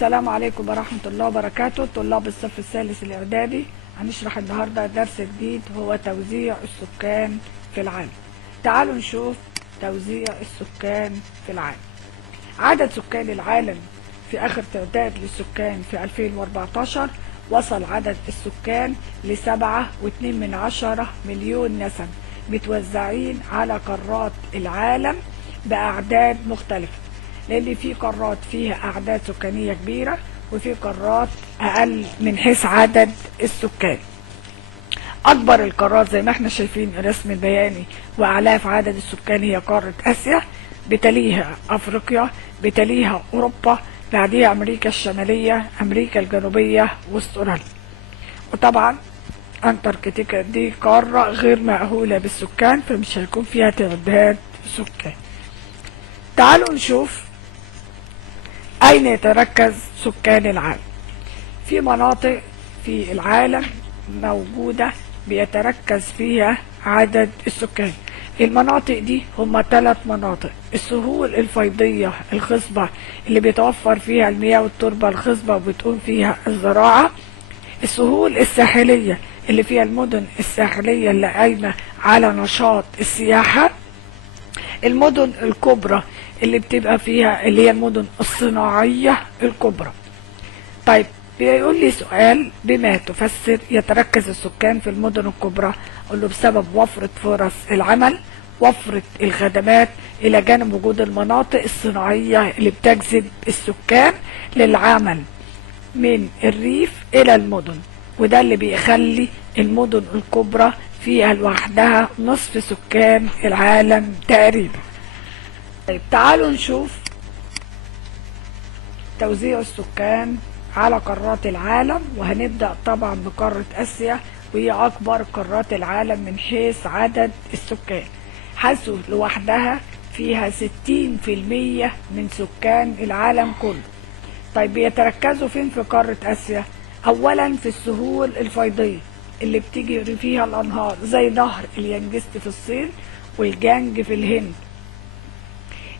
السلام عليكم ورحمة الله وبركاته. طلاب الصف الثالث الإعدادي هنشرح النهاردة درس جديد هو توزيع السكان في العالم. تعالوا نشوف توزيع السكان في العالم. عدد سكان العالم في آخر تعداد للسكان في 2014 وصل عدد السكان ل7.2 مليون نسمة متوزعين على قارات العالم بأعداد مختلفة، لأن في قارات فيها أعداد سكانية كبيرة وفي قارات أقل من حيث عدد السكان. أكبر القارات زي ما احنا شايفين الرسم البياني وأعلاها في عدد السكان هي قارة آسيا، بتليها أفريقيا، بتليها أوروبا، بعديها أمريكا الشمالية، أمريكا الجنوبية، واستراليا. وطبعا أنتاركتيكا دي قارة غير مأهولة بالسكان فمش هيكون فيها تعداد سكان. تعالوا نشوف أين يتركز سكان العالم. في مناطق في العالم موجودة بيتركز فيها عدد السكان. المناطق دي هم 3 مناطق: السهول الفيضية الخصبة اللي بيتوفر فيها المياه والتربة الخصبة وبتقوم فيها الزراعة، السهول الساحلية اللي فيها المدن الساحلية اللي قايمة على نشاط السياحة، المدن الكبرى اللي بتبقى فيها اللي هي المدن الصناعية الكبرى. طيب بيقول لي سؤال: بما تفسر يتركز السكان في المدن الكبرى؟ اقول له بسبب وفرة فرص العمل، وفرة الخدمات، الى جانب وجود المناطق الصناعية اللي بتجذب السكان للعمل من الريف الى المدن، وده اللي بيخلي المدن الكبرى فيها لوحدها نصف سكان العالم تقريبا. طيب تعالوا نشوف توزيع السكان على قارات العالم، وهنبدأ طبعا بقارة آسيا وهي أكبر قارات العالم من حيث عدد السكان، حيث لوحدها فيها 60% من سكان العالم كله. طيب بيتركزوا فين في قارة آسيا؟ أولا في السهول الفيضية اللي بتجري فيها الأنهار زي نهر اليانجست في الصين والجانج في الهند،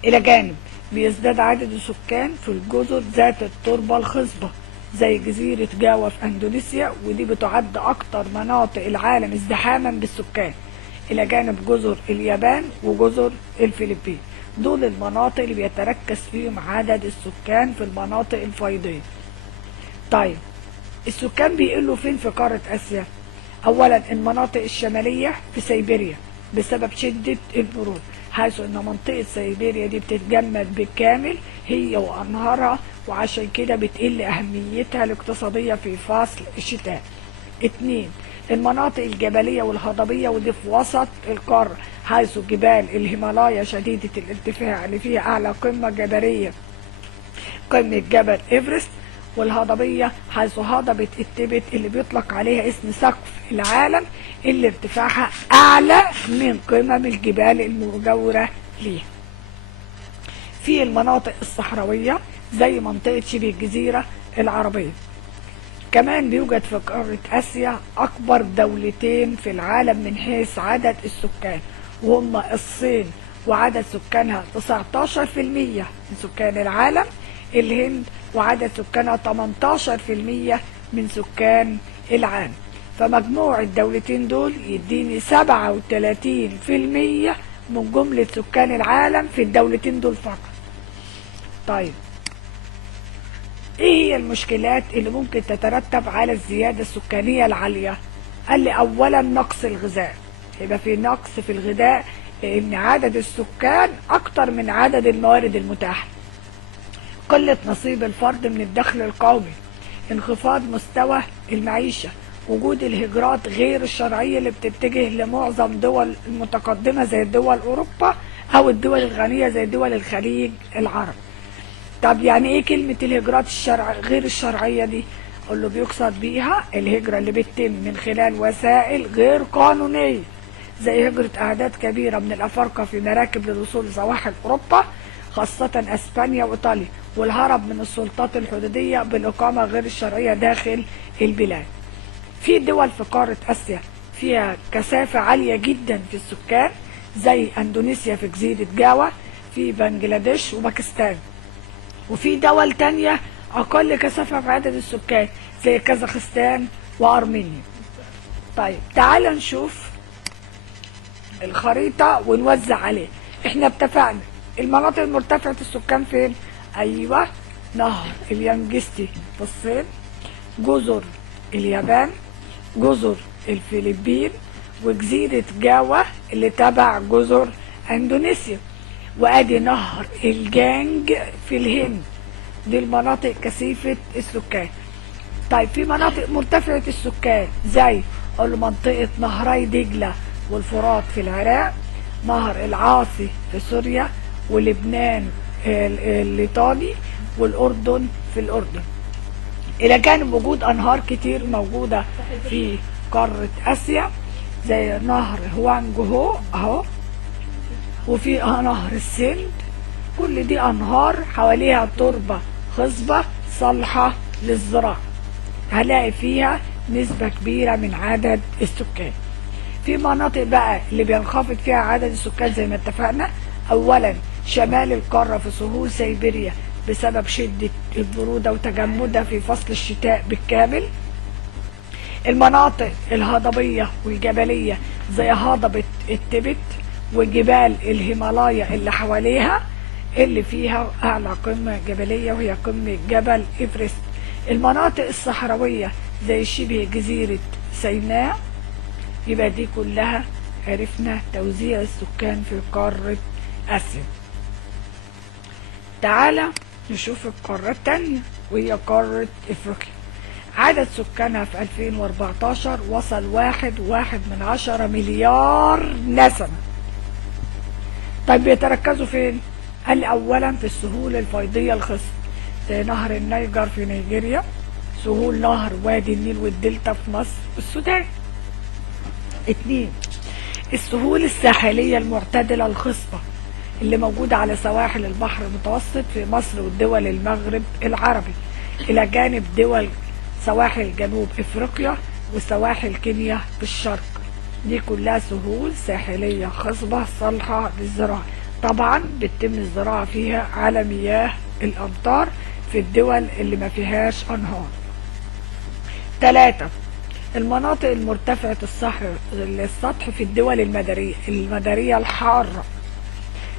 إلى جانب بيزداد عدد السكان في الجزر ذات التربة الخصبة زي جزيرة جاوا في أندونيسيا، ودي بتعد أكتر مناطق العالم ازدحاما بالسكان، إلى جانب جزر اليابان وجزر الفلبين. دول المناطق اللي بيتركز فيهم عدد السكان في المناطق الفيضية. طيب السكان بيقلوا فين في قارة آسيا؟ أولا المناطق الشمالية في سيبيريا بسبب شدة البرود، حيث ان منطقة سيبيريا دي بتتجمد بالكامل هي وانهارها، وعشان كده بتقل اهميتها الاقتصادية في فصل الشتاء. 2 المناطق الجبلية والهضبية، ودي في وسط القارة، حيث جبال الهيمالايا شديدة الارتفاع اللي فيها اعلى قمة جبلية قمة جبل ايفرست، والهضبية حيث هضبة التبت اللي بيطلق عليها اسم سقف العالم اللي ارتفاعها أعلى من قمم الجبال المجاورة ليها. في المناطق الصحراوية زي منطقة شبه الجزيرة العربية. كمان بيوجد في قارة آسيا أكبر دولتين في العالم من حيث عدد السكان، وهما الصين وعدد سكانها 19% من سكان العالم، الهند وعدد سكانها 18% من سكان العالم. فمجموع الدولتين دول يديني 37% من جملة سكان العالم في الدولتين دول فقط. طيب ايه هي المشكلات اللي ممكن تترتب على الزيادة السكانية العالية؟ قال لي اولا نقص الغذاء، يبقى في نقص في الغذاء لان عدد السكان اكتر من عدد الموارد المتاحة. قلة نصيب الفرد من الدخل القومي، انخفاض مستوى المعيشة، وجود الهجرات غير الشرعية اللي بتتجه لمعظم دول المتقدمة زي دول أوروبا أو الدول الغنية زي دول الخليج العربي. طب يعني إيه كلمة الهجرات غير الشرعية دي؟ أقول له بيقصد بيها الهجرة اللي بتتم من خلال وسائل غير قانونية، زي هجرة أعداد كبيرة من الأفارقة في مراكب للوصول لسواحل أوروبا خاصة أسبانيا وإيطاليا، والهرب من السلطات الحدودية بالإقامة غير الشرعية داخل البلاد. في دول في قارة آسيا فيها كثافة عالية جدا في السكان زي أندونيسيا في جزيرة جاوا، في بنجلاديش وباكستان. وفي دول تانية اقل كثافة في عدد السكان زي كازاخستان وارمينيا. طيب تعال نشوف الخريطة ونوزع عليه. احنا اتفقنا المناطق المرتفعة السكان فين؟ ايوه، نهر اليانجستي في الصين، جزر اليابان، جزر الفلبين، وجزيرة جاوا اللي تبع جزر اندونيسيا، وادي نهر الجانج في الهند. دي المناطق كثيفة السكان. طيب في مناطق مرتفعة السكان زي منطقة نهري دجلة والفرات في العراق، نهر العاصي في سوريا، ولبنان الإيطالي، والأردن في الأردن. إلى جانب وجود أنهار كتير موجودة في قارة آسيا زي نهر هوانجهو أهو، وفي نهر السند. كل دي أنهار حواليها تربة خصبة صالحة للزراعة، هلاقي فيها نسبة كبيرة من عدد السكان. في مناطق بقى اللي بينخفض فيها عدد السكان زي ما اتفقنا. أولا شمال القارة في سهول سيبيريا بسبب شدة البرودة وتجمدها في فصل الشتاء بالكامل. المناطق الهضبية والجبلية زي هضبة التبت وجبال الهيمالايا اللي حواليها اللي فيها أعلى قمة جبلية وهي قمة جبل إيفرست. المناطق الصحراوية زي شبه جزيرة سيناء. يبقى دي كلها عرفنا توزيع السكان في قارة آسيا. تعالى نشوف القارة التانية وهي قارة إفريقيا. عدد سكانها في 2014 وصل 1.1 مليار نسمة. طيب بيتركزوا فين؟ قال أولا في السهول الفيضية الخصبة زي نهر النيجر في نيجيريا، سهول نهر وادي النيل والدلتا في مصر والسودان. 2 السهول الساحلية المعتدلة الخصبة اللي موجودة على سواحل البحر المتوسط في مصر والدول المغرب العربي، إلى جانب دول سواحل جنوب إفريقيا وسواحل كينيا في الشرق. دي كلها سهول ساحلية خصبة صالحة للزراعة. طبعا بتتم الزراعة فيها على مياه الأمطار في الدول اللي ما فيهاش أنهار. 3 المناطق المرتفعة السطح في الدول المدارية الحارة،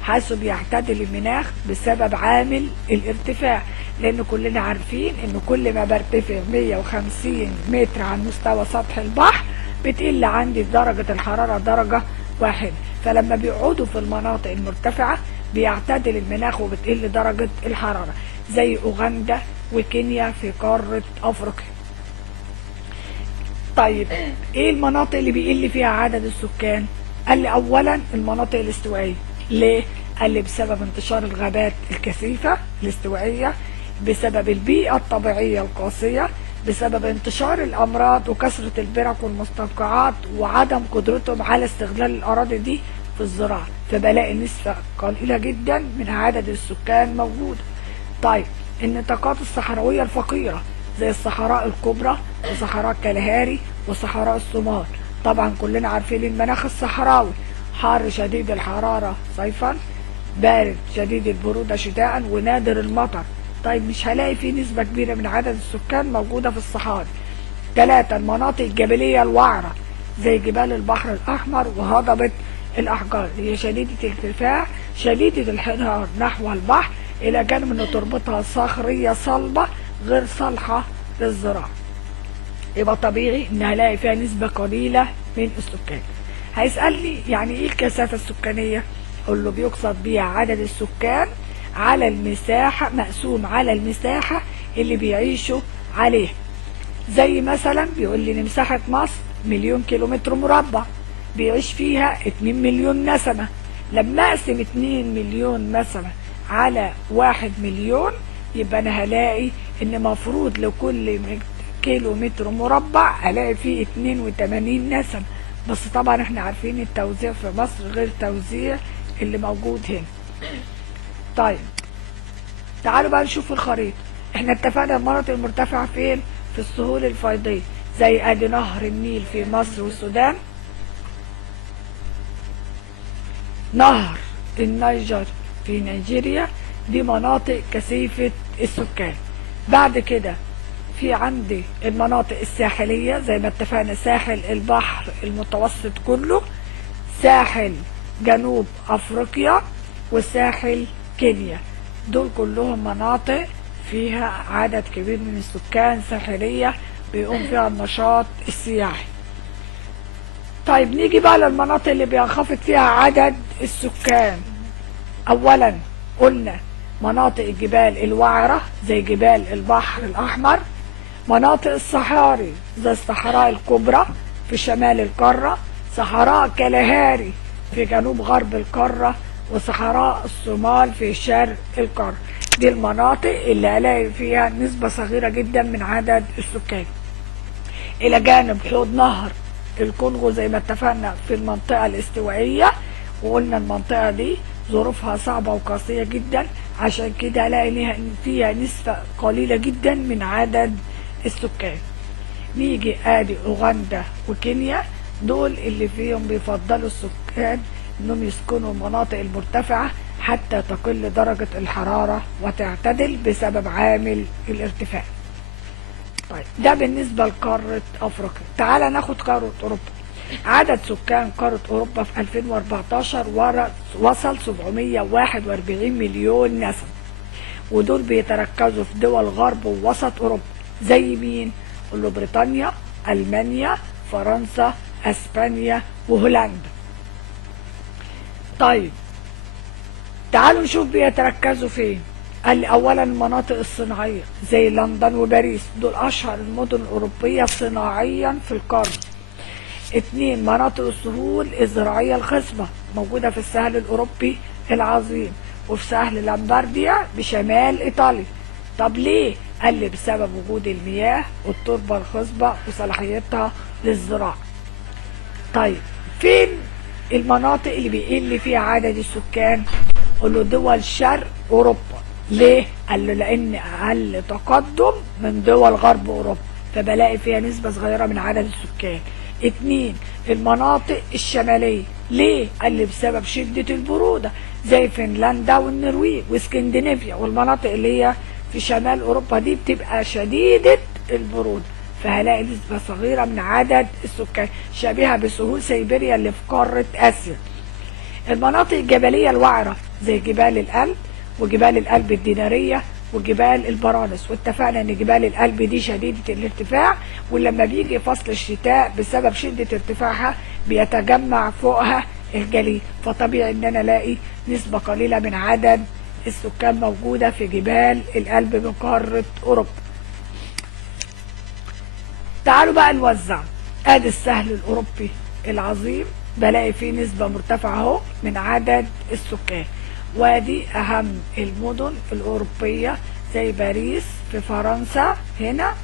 حيث بيعتدل المناخ بسبب عامل الارتفاع، لأن كلنا عارفين إن كل ما برتفع 150 متر عن مستوى سطح البحر بتقل عندي درجة الحرارة درجة واحدة. فلما بيقعدوا في المناطق المرتفعة بيعتدل المناخ وبتقل درجة الحرارة زي أوغندا وكينيا في قارة أفريقيا. طيب ايه المناطق اللي بيقل فيها عدد السكان؟ قال لي اولا المناطق الاستوائية. ليه؟ قال لي بسبب انتشار الغابات الكثيفة الاستوائية، بسبب البيئة الطبيعية القاسية، بسبب انتشار الامراض وكثرة البرك والمستنقعات وعدم قدرتهم على استغلال الاراضي دي في الزراعة، فبلاقي نسبة قليلة جدا من عدد السكان موجودة. طيب النطاقات الصحراوية الفقيرة زي الصحراء الكبرى وصحراء كالهاري وصحراء الصومال. طبعا كلنا عارفين المناخ الصحراوي حار شديد الحرارة صيفا، بارد شديد البرودة شتاء، ونادر المطر. طيب مش هلاقي فيه نسبة كبيرة من عدد السكان موجودة في الصحاري. 3 المناطق الجبلية الوعرة زي جبال البحر الأحمر وهضبة الأحجار، هي شديدة الارتفاع شديدة الانحدار نحو البحر، إلى جانب أن تربطها صخرية صلبة غير صالحة للزراعة. يبقى طبيعي ان هلاقي فيها نسبة قليلة من السكان. هيسألني يعني ايه الكثافة السكانية؟ اقول له بيقصد بيها عدد السكان على المساحة مقسوم على المساحة اللي بيعيشوا عليها. زي مثلا بيقول لي ان مساحة مصر 1,000,000 كيلومتر مربع بيعيش فيها 2 مليون نسمة. لما اقسم 2 مليون نسمة على 1 مليون يبقى انا هلاقي ان مفروض لكل كيلو متر مربع الاقي فيه 82 نسمة. بس طبعا احنا عارفين التوزيع في مصر غير توزيع اللي موجود هنا. طيب تعالوا بقى نشوف الخريطة. احنا اتفقنا المناطق المرتفعة فين؟ في السهول الفيضية زي ادي نهر النيل في مصر والسودان، نهر النيجر في نيجيريا. دي مناطق كثيفة السكان. بعد كده في عندي المناطق الساحلية زي ما اتفقنا، ساحل البحر المتوسط كله، ساحل جنوب افريقيا، وساحل كينيا. دول كلهم مناطق فيها عدد كبير من السكان، ساحلية بيقوم فيها النشاط السياحي. طيب نيجي بقى للمناطق اللي بينخفض فيها عدد السكان. اولا قلنا مناطق الجبال الوعرة زي جبال البحر الاحمر، مناطق الصحاري زي الصحراء الكبرى في شمال القارة، صحراء كالهاري في جنوب غرب القارة، وصحراء الصومال في شرق القارة. دي المناطق اللي هلاقي فيها نسبة صغيرة جدا من عدد السكان. الى جانب حوض نهر الكونغو زي ما اتفقنا في المنطقة الاستوائية، وقلنا المنطقة دي ظروفها صعبة وقاسية جدا، عشان كده هلاقي فيها نسبة قليلة جدا من عدد السكان. نيجي ادي اوغندا وكينيا، دول اللي فيهم بيفضلوا السكان انهم يسكنوا المناطق المرتفعة حتى تقل درجة الحرارة وتعتدل بسبب عامل الارتفاع. طيب ده بالنسبة لقارة افريقيا. تعال ناخد قارة اوروبا. عدد سكان قارة اوروبا في 2014 وصل 741 مليون نسمة، ودول بيتركزوا في دول غرب ووسط اوروبا زي مين؟ قول له بريطانيا، المانيا، فرنسا، اسبانيا، وهولندا. طيب تعالوا نشوف بيتركزوا فين. قال لي اولا المناطق الصناعيه زي لندن وباريس، دول اشهر المدن الاوروبيه صناعيا في القاره. اتنين مناطق السهول الزراعيه الخصبه موجوده في الساحل الاوروبي العظيم وفي ساحل لامبارديا بشمال ايطاليا. طب ليه؟ قال لي بسبب وجود المياه والتربه الخصبه وصلاحيتها للزراعه. طيب فين المناطق اللي بيقل فيها عدد السكان؟ قال له دول شرق اوروبا. ليه؟ قال له لان اقل تقدم من دول غرب اوروبا، فبلاقي فيها نسبة صغيرة من عدد السكان. اتنين المناطق الشمالية. ليه؟ قال لي بسبب شدة البرودة زي فنلندا والنرويج واسكندنافيا، والمناطق اللي هي في شمال اوروبا دي بتبقى شديدة البرودة، فهلاقي نسبة صغيرة من عدد السكان شبيهة بسهول سيبيريا اللي في قارة اسيا. المناطق الجبلية الوعرة زي جبال الألب وجبال الألب الدينارية وجبال البرانس، واتفقنا ان جبال الألب دي شديدة الارتفاع، ولما بيجي فصل الشتاء بسبب شدة ارتفاعها بيتجمع فوقها الجليد، فطبيعي ان انا الاقي نسبة قليلة من عدد السكان موجودة في جبال الألب من قارة اوروبا. تعالوا بقى نوزع. ادي السهل الاوروبي العظيم بلاقي فيه نسبة مرتفعة اهو من عدد السكان، وادي اهم المدن الاوروبية زي باريس في فرنسا هنا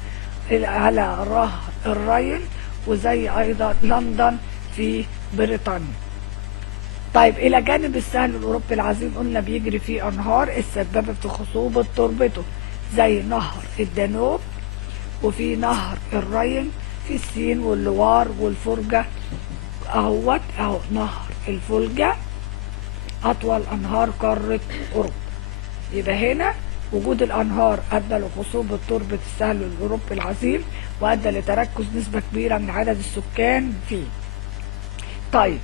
على نهر الراين، وزي ايضا لندن في بريطانيا. طيب الى جانب السهل الاوروبي العظيم قلنا بيجري فيه انهار السببت في خصوبة تربته زي نهر الدانوب، وفي نهر الراين في السين واللوار والفرجة اهوت اهو نهر الفولجا اطول انهار قارة اوروبا. يبقى هنا وجود الانهار ادى لخصوبة تربة السهل الاوروبي العظيم وادى لتركز نسبة كبيرة من عدد السكان فيه. طيب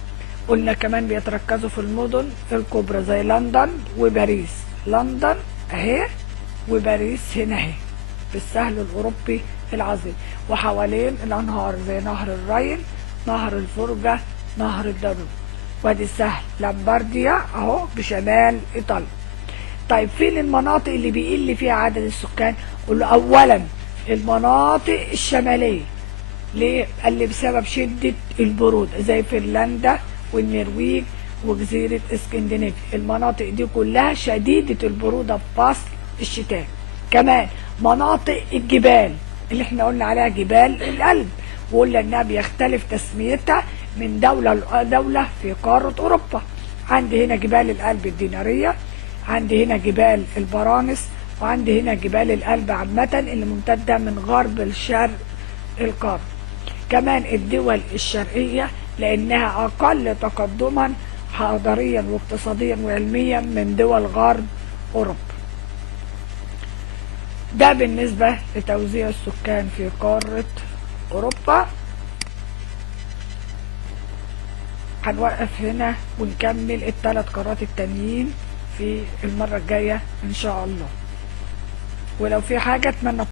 قلنا كمان بيتركزوا في المدن الكبرى زي لندن وباريس. لندن اهي وباريس هنا اهي في السهل الاوروبي العظيم، وحوالين الانهار زي نهر الراين، نهر الفرجة، نهر الدانوب، وادي سهل لامبارديا اهو بشمال ايطاليا. طيب فين المناطق اللي بيقل فيها عدد السكان؟ قول له اولا المناطق الشماليه. ليه؟ قال لي بسبب شده البروده زي فنلندا والنرويج وجزيره اسكندنافيا، المناطق دي كلها شديده البروده في فصل الشتاء. كمان مناطق الجبال اللي احنا قلنا عليها جبال الألب، وقلنا انها بيختلف تسميتها من دولة لدولة في قارة اوروبا. عندي هنا جبال الألب الدينارية، عندي هنا جبال البرانس، وعندي هنا جبال الألب عامة اللي ممتدة من غرب لشرق القارة. كمان الدول الشرقية لانها اقل تقدما حضاريا واقتصاديا وعلميا من دول غرب اوروبا. ده بالنسبة لتوزيع السكان في قارة أوروبا. هنوقف هنا ونكمل الثلاث قارات التانيين في المرة الجاية إن شاء الله. ولو في حاجة اتمنى